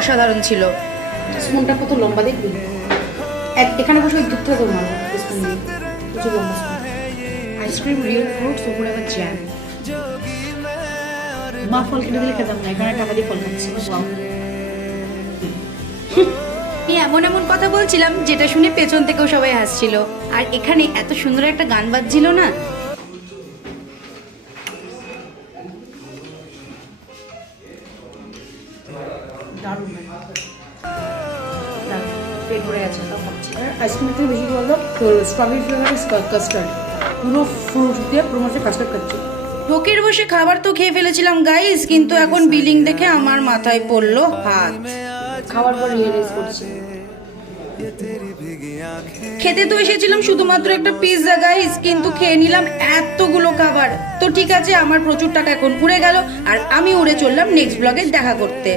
অসাধারণ ছিল। স্পুনটা কত লম্বা দেখবি, এখানে বসে ওই দুধটা তো মারো স্পুন দিয়ে, প্রচুর লম্বা স্পুন। আইসক্রিম, রিয়েল ফ্রুটস, উপরে আবার জ্যাম। মা ফল কেটে দিলে খেতাম না, এখানে টাকা দিয়ে ফল খাচ্ছি। আমি এমন এমন কথা বলছিলাম যেটা শুনে পেছন থেকেও সবাই হাসছিল। আর এখানে এত সুন্দর একটা গান বাজছিল না। দারুণ পেট ভরে গেছে, তাও খাচ্ছি। আইসক্রিমের থেকে বেশি বলতো স্ট্রবেরি ফ্লেভার কাস্টার্ড, পুরো ফ্রুট দিয়ে পুরো মাসে কাস্টার্ড খাচ্ছি। ঢোকের বসে খাবার তো খেয়ে ফেলেছিলাম গাইস, কিন্তু এখন বিলিং দেখে আমার মাথায় পড়লো হাত। খাওয়ার পর রিয়েলাইজ করছি খেতে তো এসেছিলাম শুধুমাত্র একটা পিৎজা গাইস, কিন্তু খেয়ে নিলাম এতগুলো খাবার। তো ঠিক আছে, আমার প্রচুর টাকা এখন উড়ে গেল আর আমি উড়ে চললাম নেক্সট ব্লগে দেখা করতে।